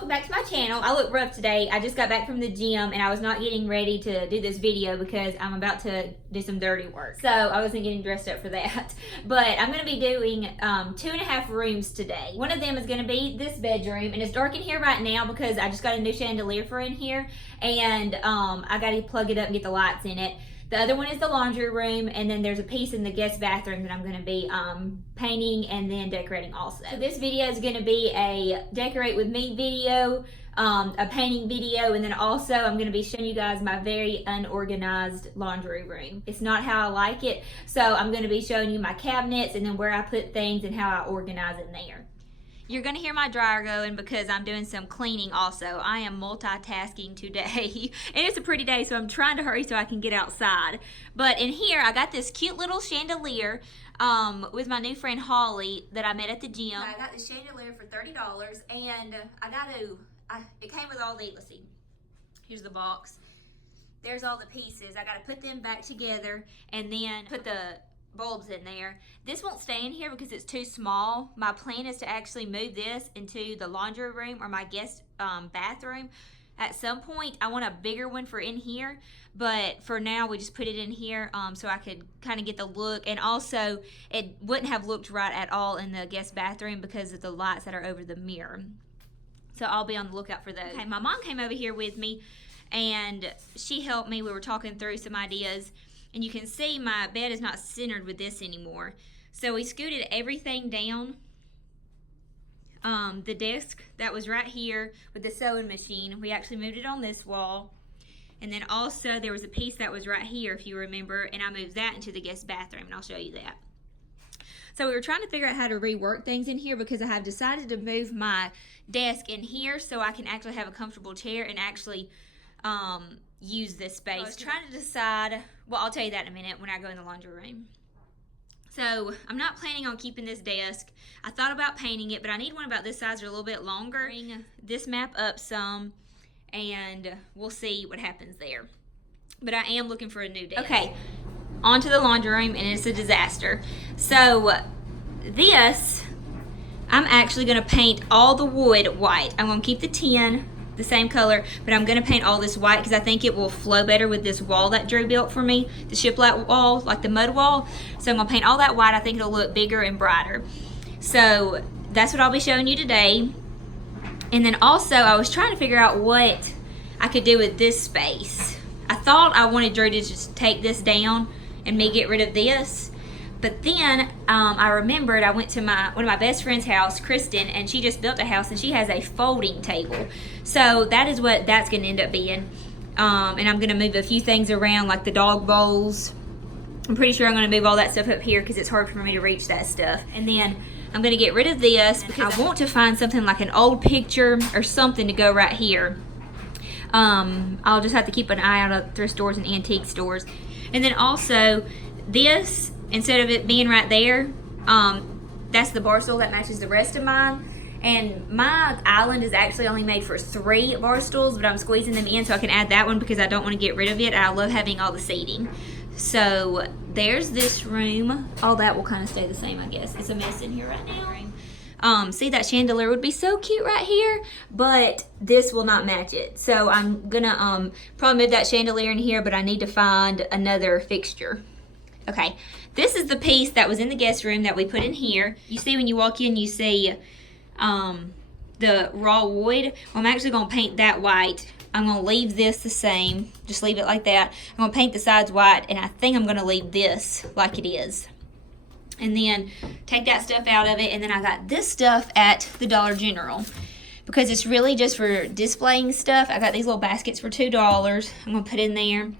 welcome back to my channel. I look rough today. I just got back from the gym and I was not getting ready to do this video because I'm about to do some dirty work. So I wasn't getting dressed up for that. But I'm going to be doing 2.5 rooms today. One of them is going to be this bedroom, and it's dark in here right now because I just got a new chandelier for in here, and I got to plug it up and get the lights in it. The other one is the laundry room, and then there's a piece in the guest bathroom that I'm going to be painting and then decorating also. So this video is going to be a decorate with me video, a painting video, and then also I'm going to be showing you guys my very unorganized laundry room. It's not how I like it, so I'm going to be showing you my cabinets and then where I put things and how I organize in there. You're going to hear my dryer going because I'm doing some cleaning also. I am multitasking today. And it's a pretty day, so I'm trying to hurry so I can get outside. But in here, I got this cute little chandelier with my new friend Holly that I met at the gym. I got this chandelier for $30, and it came with all the, let's see, here's the box. There's all the pieces. I got to put them back together and then put the bulbs in there. This won't stay in here because it's too small. My plan is to actually move this into the laundry room or my guest bathroom. At some point, I want a bigger one for in here, but for now, we just put it in here so I could kind of get the look, and also it wouldn't have looked right at all in the guest bathroom because of the lights that are over the mirror. So I'll be on the lookout for those. Okay, my mom came over here with me, and she helped me. We were talking through some ideas. And you can see my bed is not centered with this anymore. So we scooted everything down. The desk that was right here with the sewing machine, we actually moved it on this wall. And then also there was a piece that was right here, if you remember, and I moved that into the guest bathroom, and I'll show you that. So we were trying to figure out how to rework things in here because I have decided to move my desk in here so I can actually have a comfortable chair and actually use this space. I was trying to decide, well, I'll tell you that in a minute when I go in the laundry room. So I'm not planning on keeping this desk. I thought about painting it, but I need one about this size or a little bit longer. Bring this map up some, and we'll see what happens there. But I am looking for a new desk. Okay, on to the laundry room, and it's a disaster. So this, I'm actually gonna paint all the wood white. I'm gonna keep the tin the same color, but I'm gonna paint all this white because I think it will flow better with this wall that Drew built for me, the shiplap wall, like the mud wall. So I'm gonna paint all that white. I think it'll look bigger and brighter. So that's what I'll be showing you today. And then also I was trying to figure out what I could do with this space. I thought I wanted Drew to just take this down and me get rid of this. But then I remembered I went to one of my best friend's house, Kristen, and she just built a house and she has a folding table. So that is what that's going to end up being. And I'm going to move a few things around, like the dog bowls. I'm pretty sure I'm going to move all that stuff up here because it's hard for me to reach that stuff. And then I'm going to get rid of this because I want to find something like an old picture or something to go right here. I'll just have to keep an eye out of thrift stores and antique stores. And then also this, instead of it being right there, that's the bar stool that matches the rest of mine. And my island is actually only made for 3 bar stools, but I'm squeezing them in so I can add that one because I don't want to get rid of it. I love having all the seating. So there's this room. All that will kind of stay the same, I guess. It's a mess in here right now. See, that chandelier would be so cute right here, but this will not match it. So I'm gonna probably move that chandelier in here, but I need to find another fixture. Okay, this is the piece that was in the guest room that we put in here. You see when you walk in, you see the raw wood. Well, I'm actually going to paint that white. I'm going to leave this the same. Just leave it like that. I'm going to paint the sides white, and I think I'm going to leave this like it is. And then take that stuff out of it, and then I got this stuff at the Dollar General because it's really just for displaying stuff. I got these little baskets for $2. I'm going to put in there.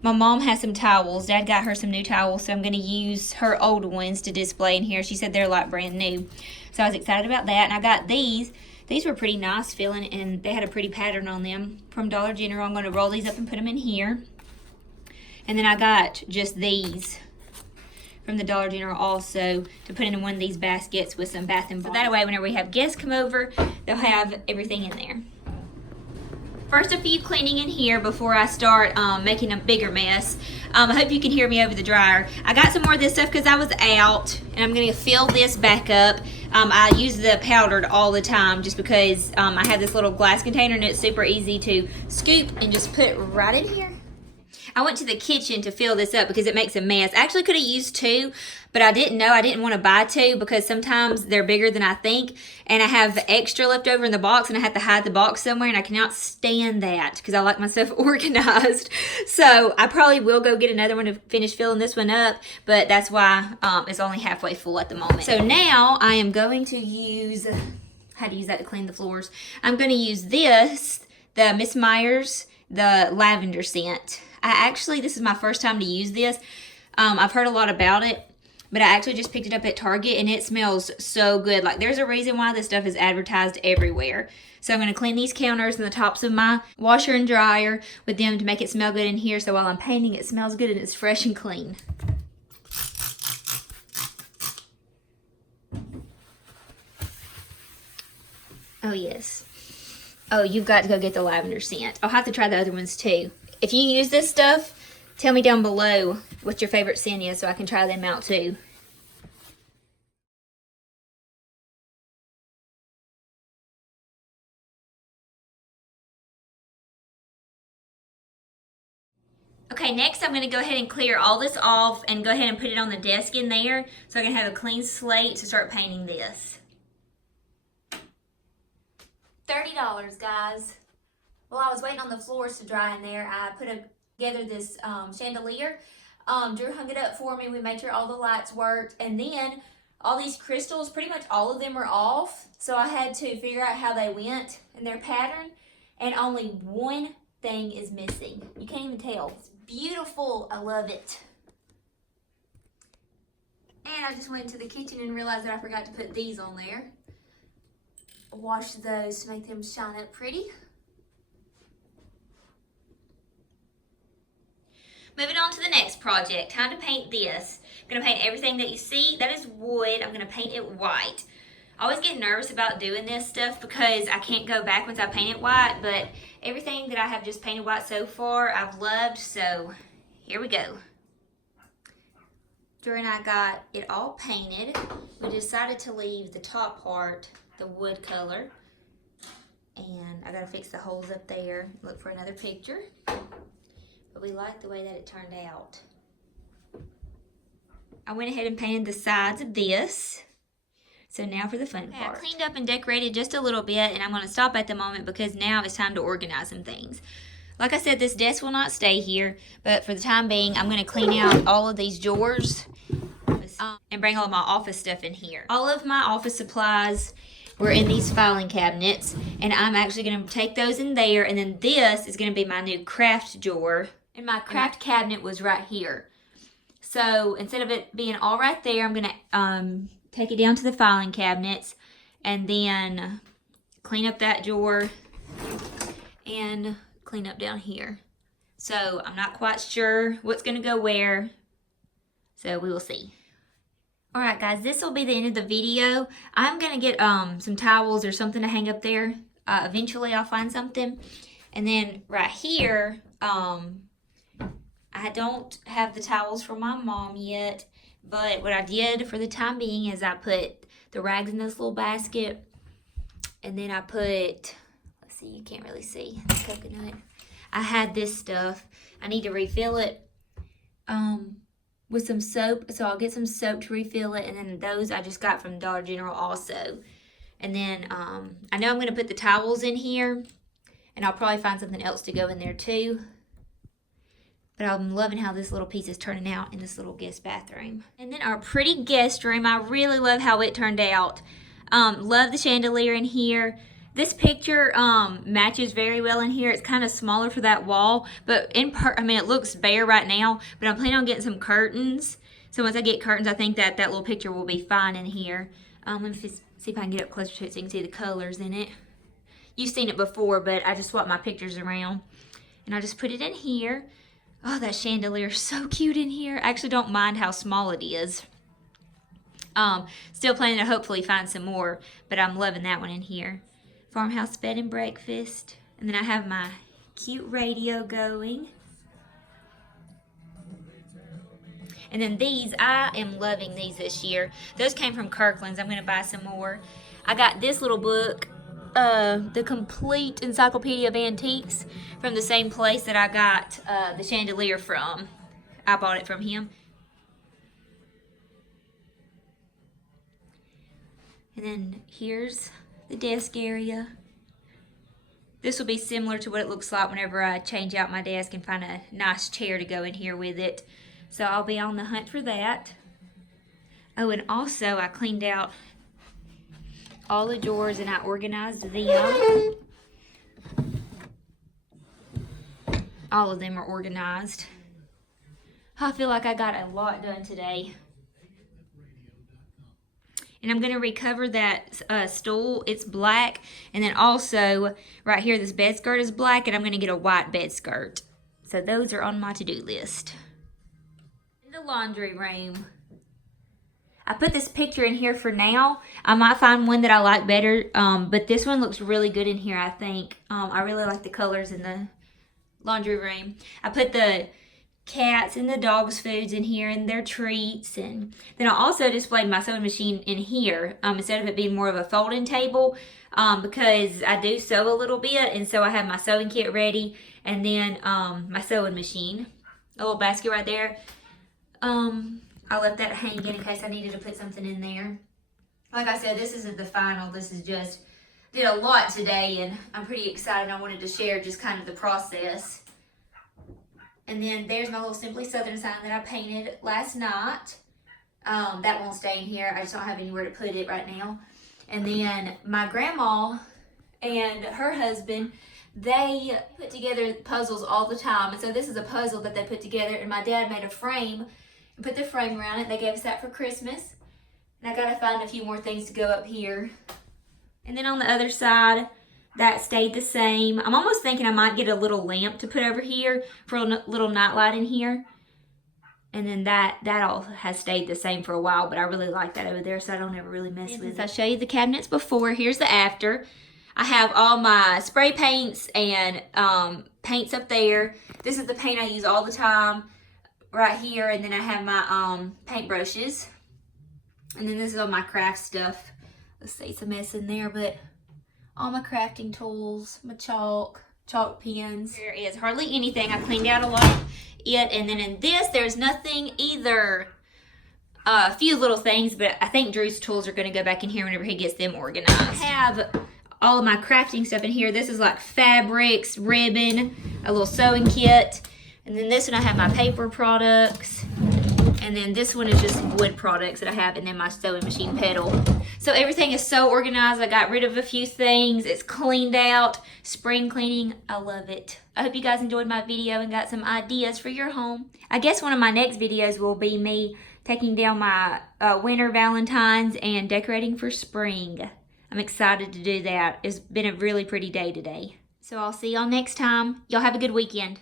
My mom has some towels. Dad got her some new towels, so I'm going to use her old ones to display in here. She said they're like brand new. So I was excited about that. And I got these. These were pretty nice feeling, and they had a pretty pattern on them from Dollar General. I'm going to roll these up and put them in here. And then I got just these from the Dollar General also to put in one of these baskets with some bath and body. So that way, whenever we have guests come over, they'll have everything in there. First, a few cleaning in here before I start making a bigger mess. I hope you can hear me over the dryer. I got some more of this stuff because I was out, and I'm going to fill this back up. I use the powdered all the time just because I have this little glass container and it's super easy to scoop and just put right in here. I went to the kitchen to fill this up because it makes a mess. I actually could have used 2, but I didn't know. I didn't want to buy 2 because sometimes they're bigger than I think. And I have extra left over in the box and I have to hide the box somewhere. And I cannot stand that because I like my stuff organized. So I probably will go get another one to finish filling this one up. But that's why it's only halfway full at the moment. So now I am going to use, how to use that to clean the floors. I'm going to use this, the Miss Myers, the lavender scent. This is my first time to use this. I've heard a lot about it, but I actually just picked it up at Target and it smells so good. Like there's a reason why this stuff is advertised everywhere. So I'm going to clean these counters and the tops of my washer and dryer with them to make it smell good in here. So while I'm painting, it smells good and it's fresh and clean. Oh yes. Oh, you've got to go get the lavender scent. I'll have to try the other ones too. If you use this stuff, tell me down below what your favorite scent is so I can try them out too. Okay, next I'm going to go ahead and clear all this off and go ahead and put it on the desk in there so I can have a clean slate to start painting this. $30, guys. While I was waiting on the floors to dry in there, I put together this chandelier. Drew hung it up for me. We made sure all the lights worked. And then all these crystals, pretty much all of them were off. So I had to figure out how they went in their pattern. And only one thing is missing. You can't even tell. It's beautiful. I love it. And I just went into the kitchen and realized that I forgot to put these on there. Wash those to make them shine up pretty. Moving on to the next project, time to paint this. I'm going to paint everything that you see. That is wood. I'm going to paint it white. I always get nervous about doing this stuff because I can't go back once I paint it white, but everything that I have just painted white so far, I've loved, so here we go. Drew and I got it all painted. We decided to leave the top part the wood color, and I got to fix the holes up there. Look for another picture. But we like the way that it turned out. I went ahead and painted the sides of this. So now for the fun part. I cleaned up and decorated just a little bit, and I'm going to stop at the moment because now it's time to organize some things. Like I said, this desk will not stay here, but for the time being, I'm going to clean out all of these drawers and bring all of my office stuff in here. All of my office supplies were in these filing cabinets, and I'm actually going to take those in there, and then this is going to be my new craft drawer. And my craft cabinet was right here. So instead of it being all right there, I'm going to take it down to the filing cabinets and then clean up that drawer and clean up down here. So I'm not quite sure what's going to go where. So we will see. Alright guys, this will be the end of the video. I'm going to get some towels or something to hang up there. Eventually I'll find something. And then right here, I don't have the towels from my mom yet, but what I did for the time being is I put the rags in this little basket, and then I put, let's see, you can't really see the coconut. I had this stuff. I need to refill it with some soap, so I'll get some soap to refill it, and then those I just got from Dollar General also. And then I know I'm going to put the towels in here, and I'll probably find something else to go in there too. But I'm loving how this little piece is turning out in this little guest bathroom. And then our pretty guest room. I really love how it turned out. Love the chandelier in here. This picture matches very well in here. It's kind of smaller for that wall. But I mean, it looks bare right now. But I'm planning on getting some curtains. So once I get curtains, I think that little picture will be fine in here. Let me see if I can get up closer to it so you can see the colors in it. You've seen it before, but I just swapped my pictures around. And I just put it in here. Oh, that chandelier is so cute in here. I actually don't mind how small it is. Still planning to hopefully find some more, but I'm loving that one in here. Farmhouse bed and breakfast. And then I have my cute radio going. And then these, I am loving these this year. Those came from Kirkland's. I'm going to buy some more. I got this little book, The Complete Encyclopedia of Antiques, from the same place that I got the chandelier from. I bought it from him. And then here's the desk area. This will be similar to what it looks like whenever I change out my desk and find a nice chair to go in here with it. So I'll be on the hunt for that. Oh, and also I cleaned out all the drawers and I organized them. All of them are organized. I feel like I got a lot done today. And I'm going to recover that stool. It's black. And then also, right here, this bed skirt is black. And I'm going to get a white bed skirt. So those are on my to-do list. In the laundry room. I put this picture in here for now. I might find one that I like better. But this one looks really good in here, I think. I really like the colors in the laundry room. I put the cats and the dogs' foods in here and their treats, and then I also displayed my sewing machine in here instead of it being more of a folding table because I do sew a little bit, and so I have my sewing kit ready, and then my sewing machine, a little basket right there. I left that hanging in case I needed to put something in there. Like I said, this isn't the final. This is just, did a lot today, and I'm pretty excited. I wanted to share just kind of the process. And then there's my little Simply Southern sign that I painted last night. That won't stay in here. I just don't have anywhere to put it right now. And then my grandma and her husband, they put together puzzles all the time. And so this is a puzzle that they put together. And my dad made a frame and put the frame around it. They gave us that for Christmas. And I got to find a few more things to go up here. And then on the other side, that stayed the same. I'm almost thinking I might get a little lamp to put over here for a little nightlight in here. And then that all has stayed the same for a while, but I really like that over there, so I don't ever really mess with it. Since I showed you the cabinets before, here's the after. I have all my spray paints and paints up there. This is the paint I use all the time right here, and then I have my paint brushes. And then this is all my craft stuff. Let's see, it's a mess in there, but all my crafting tools, my chalk pens. There is hardly anything. I cleaned out a lot of it. And then in this, there's nothing either. A few little things, but I think Drew's tools are going to go back in here whenever he gets them organized. I have all of my crafting stuff in here. This is like fabrics, ribbon, a little sewing kit. And then this one I have my paper products. And then this one is just wood products that I have, and then my sewing machine pedal. So everything is so organized. I got rid of a few things. It's cleaned out. Spring cleaning. I love it. I hope you guys enjoyed my video and got some ideas for your home. I guess one of my next videos will be me taking down my winter Valentines and decorating for spring. I'm excited to do that. It's been a really pretty day today. So I'll see y'all next time. Y'all have a good weekend.